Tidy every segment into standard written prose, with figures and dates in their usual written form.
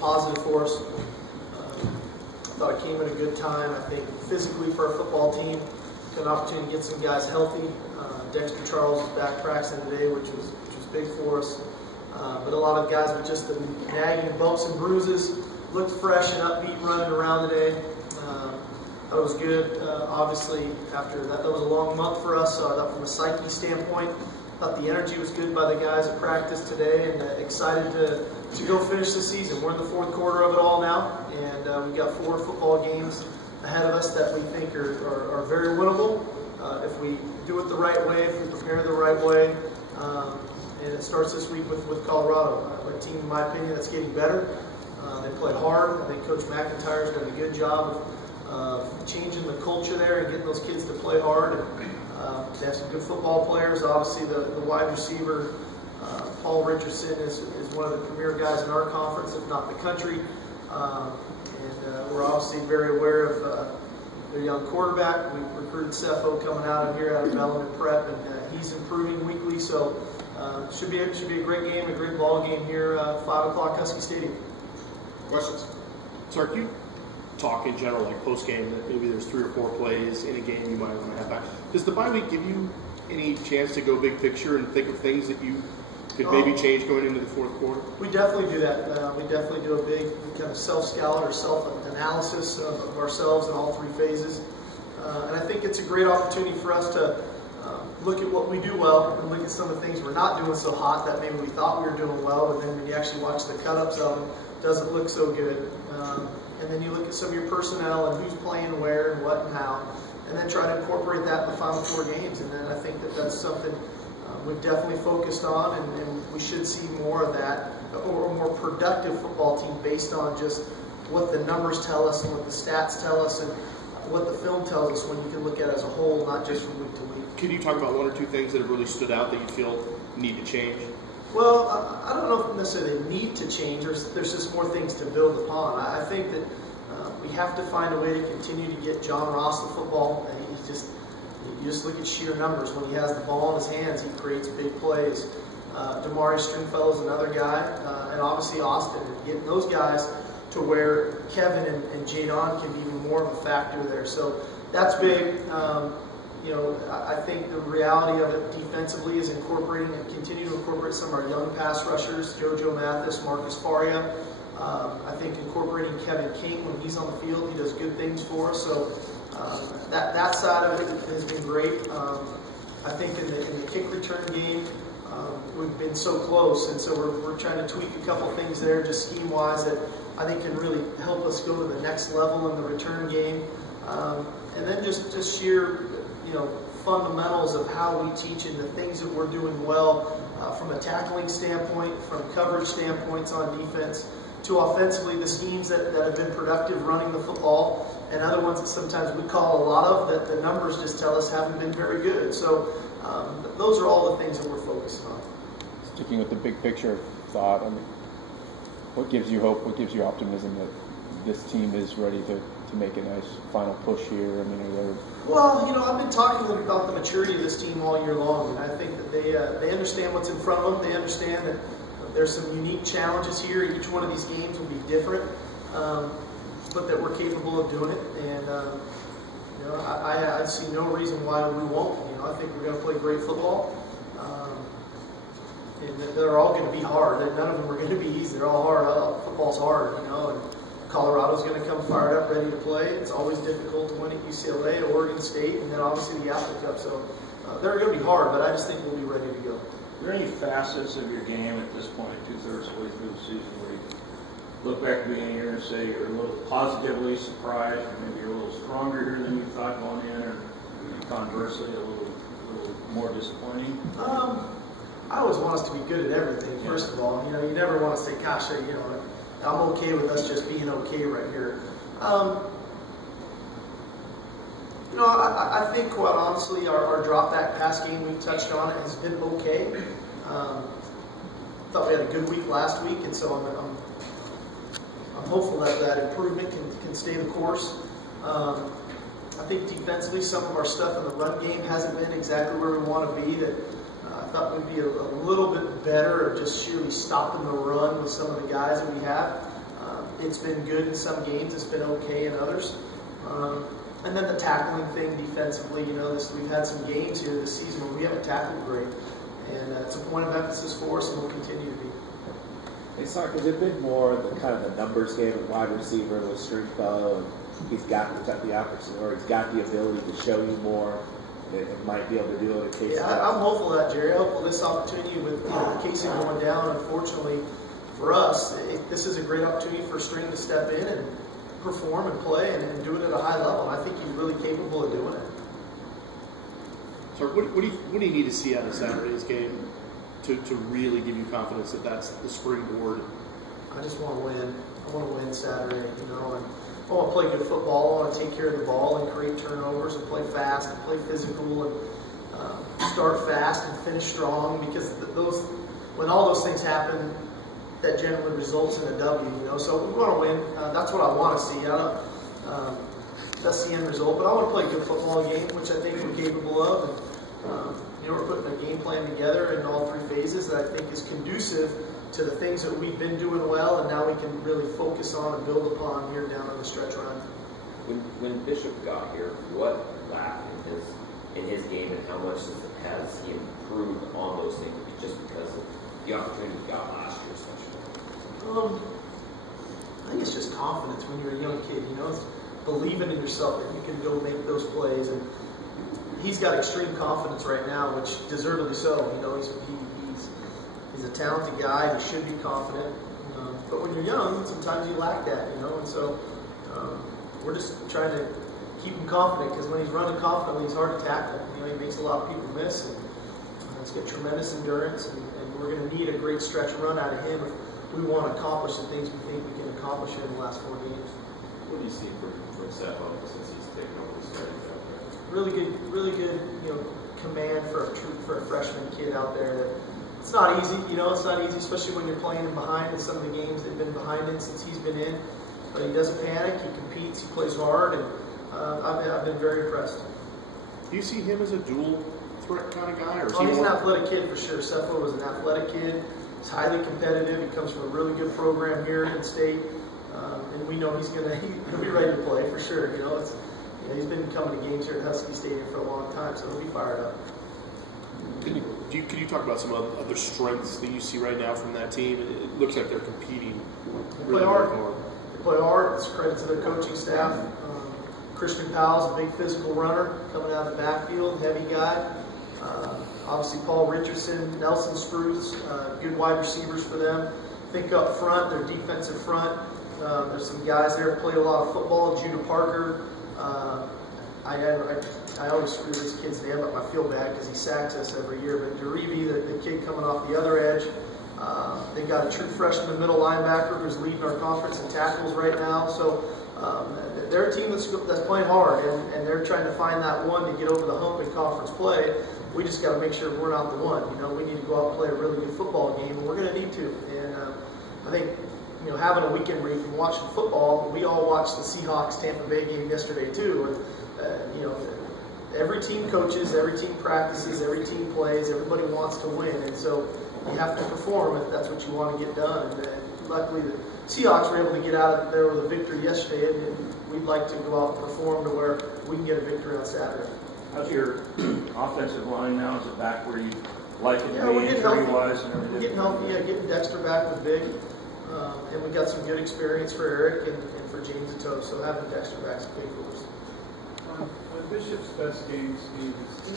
positive for us. I thought it came at a good time. I think physically for our football team, got an opportunity to get some guys healthy. Dexter Charles was back practicing today, which was big for us. But a lot of guys with just the nagging bumps and bruises looked fresh and upbeat running around today. That was good. Obviously, after that was a long month for us, so I thought from a psyche standpoint, I thought the energy was good by the guys at practice today, and excited to go finish the season. We're in the fourth quarter of it all now, and we've got 4 football games ahead of us that we think are very winnable if we do it the right way, if we prepare the right way. And it starts this week with Colorado, a team, in my opinion, that's getting better. They play hard. I think Coach McIntyre's done a good job of changing the culture there and getting those kids to play hard. And they have some good football players. Obviously, the wide receiver, Paul Richardson, is one of the premier guys in our conference, if not the country. And we're obviously very aware of their young quarterback. We recruited Cepho coming out of here, out of Bellarmine Prep, and he's improving weekly. So should be a great game, a great ball game here, 5 o'clock Husky Stadium. Questions? Sark, you talk in general, like post-game, that maybe there's 3 or 4 plays in a game you might want to have back. Does the bye week give you any chance to go big picture and think of things that you could maybe change going into the fourth quarter? We definitely do that. We definitely do a big kind of self-scout or self-analysis of ourselves in all 3 phases. And I think it's a great opportunity for us to look at what we do well and look at some of the things we're not doing so hot that maybe we thought we were doing well, but then when you actually watch the cut-ups of them, it doesn't look so good. And then you look at some of your personnel and who's playing where and what and how, and then try to incorporate that in the final 4 games. And then I think that's something we've definitely focused on, and we should see more of that, or a more productive football team based on just what the numbers tell us and what the stats tell us and what the film tells us when you can look at it as a whole, not just from week to week. Could you talk about 1 or 2 things that have really stood out that you feel need to change? Well, I don't know if necessarily they need to change. There's just more things to build upon. I think that we have to find a way to continue to get John Ross the football. You just look at sheer numbers. When he has the ball in his hands, he creates big plays. Damari Stringfellow is another guy, and obviously Austin. And getting those guys to where Kevin and Jadon can be even more of a factor there. So that's big. I think the reality of it defensively is incorporating and continue to incorporate some of our young pass rushers, JoJo Mathis, Marcus Faria. I think incorporating Kevin King when he's on the field, he does good things for us. So that side of it has been great. I think in the kick return game, we've been so close, and so we're trying to tweak a couple things there, just scheme-wise, that I think can really help us go to the next level in the return game. And then just sheer, fundamentals of how we teach and the things that we're doing well from a tackling standpoint, from coverage standpoints on defense, to offensively the schemes that have been productive running the football, and other ones that sometimes we call a lot of that the numbers just tell us haven't been very good. So those are all the things that we're focusing on. Sticking with the big picture thought, what gives you hope, what gives you optimism that this team is ready to make a nice final push here? Well, I've been talking to them about the maturity of this team all year long, and I think that they understand what's in front of them. They understand that there's some unique challenges here. Each one of these games will be different, but that we're capable of doing it. And I see no reason why we won't. I think we're going to play great football, and they're all going to be hard. None of them are going to be easy. They're all hard. Football's hard, and Colorado's going to come fired up, ready to play. It's always difficult to win at UCLA, at Oregon State, and then obviously the Apple Cup. So they're going to be hard, but I just think we'll be ready to go. Are there any facets of your game at this point, 2/3 of the way through the season, where you look back at the beginning here and say you're a little positively surprised, or maybe you're a little stronger here than you thought going in, or conversely a little more disappointing? I always want us to be good at everything, first of all. You never want to say, gosh, I'm okay with us just being okay right here. I think, quite honestly, our drop-back pass game, we touched on it, has been okay. Thought we had a good week last week, and so I'm hopeful that improvement can stay the course. I think defensively, some of our stuff in the run game hasn't been exactly where we want to be. That I thought we'd be a little bit better at just sheerly stopping the run with some of the guys that we have. It's been good in some games. It's been okay in others. And then the tackling thing defensively, we've had some games here this season where we haven't tackled great. And it's a point of emphasis for us and will continue to be. Hey, Sark, has it been more the kind of the numbers game at wide receiver with Stringfellow, and he's got the opportunity, or he's got the ability to show you more that might be able to do it in case? Yeah, I'm hopeful of that, Jerry. I'm hopeful this opportunity with Casey going down, unfortunately for us, this is a great opportunity for String to step in and perform and play and do it at a high level. I think he's really capable of doing it. So what do you need to see out of Saturday's game to really give you confidence that that's the springboard? I just want to win. I want to win Saturday, and I want to play good football. I want to take care of the ball and create turnovers and play fast and play physical and start fast and finish strong, because when all those things happen, that generally results in a W, So we want to win. That's what I want to see. That's the end result. But I want to play a good football game, which I think we're capable of. And, we're putting a game plan together in all three phases that I think is conducive to the things that we've been doing well, and now we can really focus on and build upon here down on the stretch run. When Bishop got here, what lacked in his game, and how much has he improved on those things just because of the opportunity he got last year, especially? I think it's just confidence when you're a young kid. It's believing in yourself that you can go make those plays, and he's got extreme confidence right now, which deservedly so. He's a talented guy. He should be confident. But when you're young, sometimes you lack that, And so we're just trying to keep him confident, because when he's running confidently, he's hard to tackle. He makes a lot of people miss, and he's got tremendous endurance. And we're going to need a great stretch run out of him if we want to accomplish the things we think we can accomplish in the last 4 games. What do you see from Stefan since he's taken over the starting job? Really good, command for a freshman kid out there. It's not easy, it's not easy, especially when you're playing behind in some of the games they've been behind in since he's been in. But he doesn't panic, he competes, he plays hard, and I've been very impressed. Do you see him as a dual threat kind of guy? Or he's an athletic kid for sure. Stefan was an athletic kid. He's highly competitive. He comes from a really good program here in state. And we know he'll be ready to play for sure. He's been coming to games here at Husky Stadium for a long time, so he'll be fired up. Can you talk about some other strengths that you see right now from that team? It looks like they're competing. They play hard. They play hard. It's credit to their coaching staff. Christian Powell's a big physical runner coming out of the backfield, heavy guy. Obviously Paul Richardson, Nelson Spruce, good wide receivers for them. Think up front, their defensive front. There's some guys there who played a lot of football. Judah Parker. I always screw this kid's name up. I feel bad because he sacks us every year. But Derivi, the kid coming off the other edge. They've got a true freshman middle linebacker who's leading our conference in tackles right now. So they're a team that's playing hard, and they're trying to find that one to get over the hump in conference play. We just got to make sure we're not the one. We need to go out and play a really good football game, and we're going to need to. And I think having a weekend where you can watch football, we all watched the Seahawks Tampa Bay game yesterday too. And every team coaches, every team practices, every team plays. Everybody wants to win, and so you have to perform if that's what you want to get done. And luckily, the Seahawks were able to get out of there with a victory yesterday, and we'd like to go out and perform to where we can get a victory on Saturday. How's your offensive line now? Is it back where you like it to Yeah, be injury-wise and we're everything? getting healthy. Getting Dexter back was big. And we got some good experience for Eric and for James Atoe, so having Dexter back is big for us. When Bishop's best games, Steve, he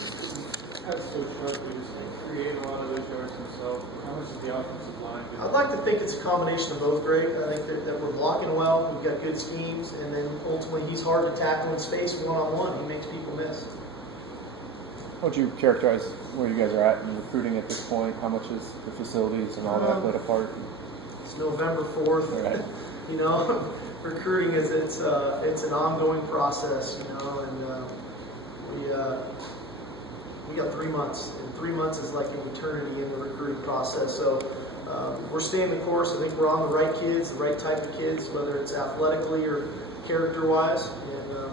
has so sharply just create a lot of those yards himself. How much is the offensive line? I'd like to think it's a combination of both, Greg. I think that we're blocking well, we've got good schemes, and then ultimately he's hard to tackle in space one-on-one. He makes people miss. How would you characterize where you guys are at in recruiting at this point? How much is the facilities and all that played a part? It's November 4th. Right. Recruiting it's an ongoing process, and we got 3 months, and 3 months is like an eternity in the recruiting process. So we're staying the course. I think we're on the right kids, the right type of kids, whether it's athletically or character-wise. And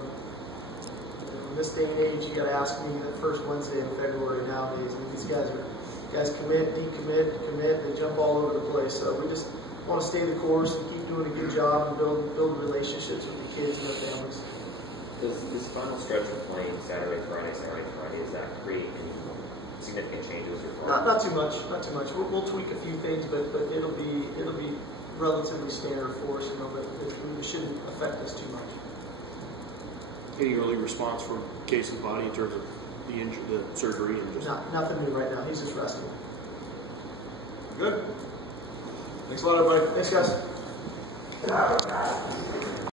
in this day and age, you got to ask me the first Wednesday in February nowadays. I mean, these guys commit, decommit, commit. They jump all over the place. So we just want to stay the course and keep doing a good job and build relationships with the kids and their families. Does this final stretch of playing Saturday, Friday, does that create any significant changes or not too much. We'll tweak a few things, but it'll be relatively standard for us, but it shouldn't affect us too much. Any early response from Casey's body in terms of the surgery and just nothing new right now. He's just resting. Good. Thanks a lot, everybody. Thanks, guys.